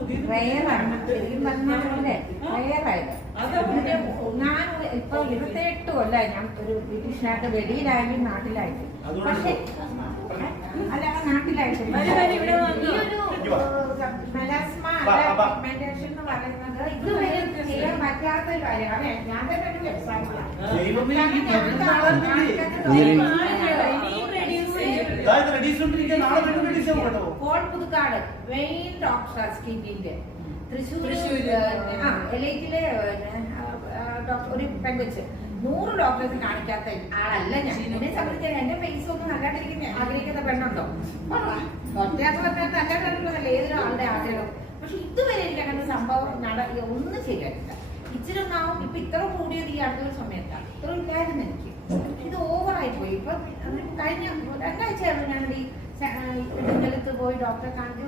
റയറാണ് ശരിക്കും പറഞ്ഞാൽ റയറായത്. ഞാൻ ഇപ്പൊ 28 കൊല്ലമായി ഞാൻ ഒരു ബ്രിട്ടീഷിനായിട്ട് വെളിയിലായാലും നാട്ടിലായിട്ടും. പക്ഷെ അല്ല നാട്ടിലായിട്ടും ഈ ഒരു മെലാസ്മ പിഗ്മെന്റേഷൻ എന്ന് പറയുന്നത് ഇതുവരെ ചെയ്യാൻ പറ്റാത്തൊരു കാര്യമാണ്. ഞാൻ തന്നെ ഒരു എക്സാമ്പിളാണ്. പുതുക്കാട് മെയിൻ ഡോക്ടർ സ്കിന്നിന്റെ തൃശ്ശൂർ എലൈറ്റിലെ ഒരു പെങ്കൊച്ച് 100 ഡോക്ടേഴ്സ് കാണിക്കാത്ത ആളല്ല ഞാൻ. എന്നെ സംബന്ധിച്ച് എന്റെ ഫേസ് ഒന്നും നല്ലാണ്ടിരിക്കുന്ന ആഗ്രഹിക്കുന്ന പെണ്ണുണ്ടോ? ഒറ്റയാൾക്ക് പറഞ്ഞാൽ നല്ലതല്ല ഏതൊരാളുടെ ആഗ്രഹം. പക്ഷെ ഇതുവരെ എനിക്ക് അങ്ങനെ സംഭവം ഒന്നും ശരിയായിട്ടില്ല. ഇച്ചിരി ഒന്നാവും. ഇപ്പൊ ഇത്ര കൂടിയത് ഈ അടുത്തൊരു സമയത്താണ്. ഇത്ര ഇല്ലായിരുന്നു എനിക്ക്. ഇത് ഓവറായി പോയി. ഇപ്പൊ കഴിഞ്ഞ 2 ആഴ്ചയായിരുന്നു ഞാനത് ഇടത്ത് പോയി ഡോക്ടറെ കാണിച്ചു.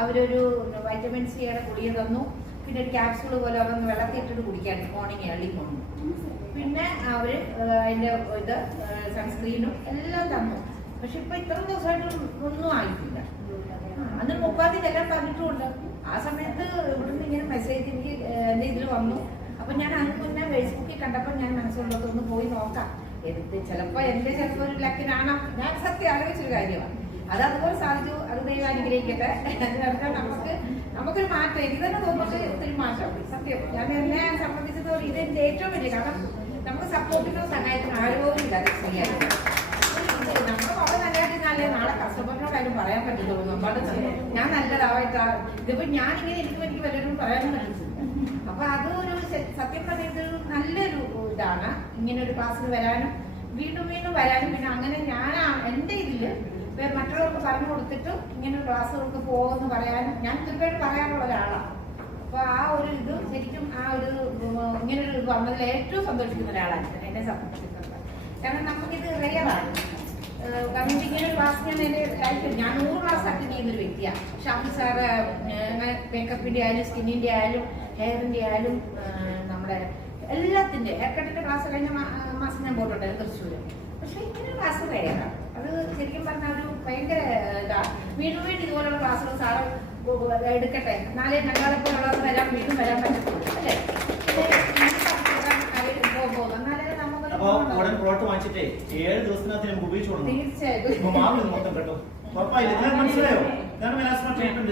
അവരൊരു വൈറ്റമിൻ സിയുടെ ഗുളിക തന്നു. പിന്നെ ഒരു ക്യാപ്സൂൾ പോലെ അതൊന്ന് വെള്ളത്തിട്ടിട്ട് കുടിക്കാൻ മോർണിംഗ് ഏർലി മോർണിംഗ്. പിന്നെ അവര് അതിന്റെ ഇത് സൺസ്ക്രീനും എല്ലാം തന്നു. പക്ഷെ ഇപ്പൊ ഇത്ര ദിവസമായിട്ട് ഒന്നും ആയിട്ടില്ല. അന്ന് 30 എല്ലാം പറഞ്ഞിട്ടുമുണ്ട്. ആ സമയത്ത് ഇവിടുന്ന് ഇങ്ങനെ മെസ്സേജ് എനിക്ക് എന്റെ ഇതിൽ വന്നു. അപ്പൊ ഞാൻ അതിന് മുന്നേ ഫേസ്ബുക്കിൽ കണ്ടപ്പോൾ ഞാൻ മനസ്സിലുള്ളത് ഒന്ന് പോയി നോക്കാം. ചിലപ്പോ എന്റെ ചിലപ്പോ ഒരു ലക്കിനാണ്. ഞാൻ സത്യം ആലോചിച്ചൊരു കാര്യമാണ്. അത് അതുപോലെ സാധിച്ചു. അത് ദൈവം അനുഗ്രഹിക്കട്ടെ. അതിനർത്ഥം നമുക്കൊരു മാറ്റം. എനിക്ക് തന്നെ തോന്നുന്നത് ഒത്തിരി മാറ്റം. സത്യം ഞാൻ എന്നെ സംബന്ധിച്ചതോടെ ഇത് എന്റെ ഏറ്റവും വലിയ കാരണം നമുക്ക് സപ്പോർട്ടിനോ സഹായത്തിനോ ആരോഗ്യം ഇല്ല. അത് ചെയ്യാൻ നമ്മൾ വളരെ നല്ലതായിട്ടില്ലേ നാളെ കസ്റ്റമറിനോടായാലും പറയാൻ പറ്റുള്ളൂ. നമ്മുടെ ഞാൻ നല്ലതാവായിട്ടാ ഇതിപ്പോ ഞാൻ ഇങ്ങനെ എനിക്ക് വല്ലവരും പറയാനും പറ്റില്ല. അപ്പൊ അത് ഒരു സത്യം പറഞ്ഞത് നല്ലൊരു ഇതാണ്. ഇങ്ങനെ ഒരു ക്ലാസ്സിൽ വരാനും വീണ്ടും വരാനും. പിന്നെ അങ്ങനെ ഞാൻ എന്റെ ഇതില് മറ്റുള്ളവർക്ക് പറഞ്ഞു കൊടുത്തിട്ട് ഇങ്ങനെ ക്ലാസ്സുകൾക്ക് പോകുമെന്ന് പറയാനും ഞാൻ തീർച്ചയായിട്ടും പറയാനുള്ള ഒരാളാണ്. അപ്പൊ ആ ഒരു ഇത് ശരിക്കും ആ ഒരു ഇങ്ങനൊരു ഇത് വന്നതിൽ ഏറ്റവും സന്തോഷിക്കുന്ന ഒരാളാണ് എന്നെ സംബന്ധിച്ചിട്ടുള്ളത്. കാരണം നമുക്കിത് റെയറാണ്. കാരണം ഇങ്ങനെ ഒരു ക്ലാസ് ഞാൻ 100 ക്ലാസ് അറ്റൻഡ് ചെയ്യുന്നൊരു വ്യക്തിയാണ്. ഷാഫി സാറ് മേക്കപ്പിന്റെ ആയാലും സ്കിന്നിന്റെ ആയാലും ഹെയറിന്റെ ആയാലും നമ്മുടെ എല്ലാത്തിന്റെ ഹെയർ കട്ടിന്റെ ക്ലാസ് കഴിഞ്ഞ മാസം ഞാൻ പോയിട്ടുണ്ടായിരുന്നു തൃശ്ശൂര്. പക്ഷെ ഇങ്ങനെ ക്ലാസ് റെയറാണ്. അത് ശരിക്കും പറഞ്ഞാൽ ഒരു ഭയങ്കര ഇതാണ്. വീണ്ടും ഇതുപോലുള്ള ക്ലാസ്സുകൾ സാറ് എടുക്കട്ടെ. എന്നാലേ ഞങ്ങളെ പോലുള്ളവർ വീണ്ടും വരാൻ പറ്റത്തുള്ളൂ. അല്ലേ? തീർച്ചയായിട്ടും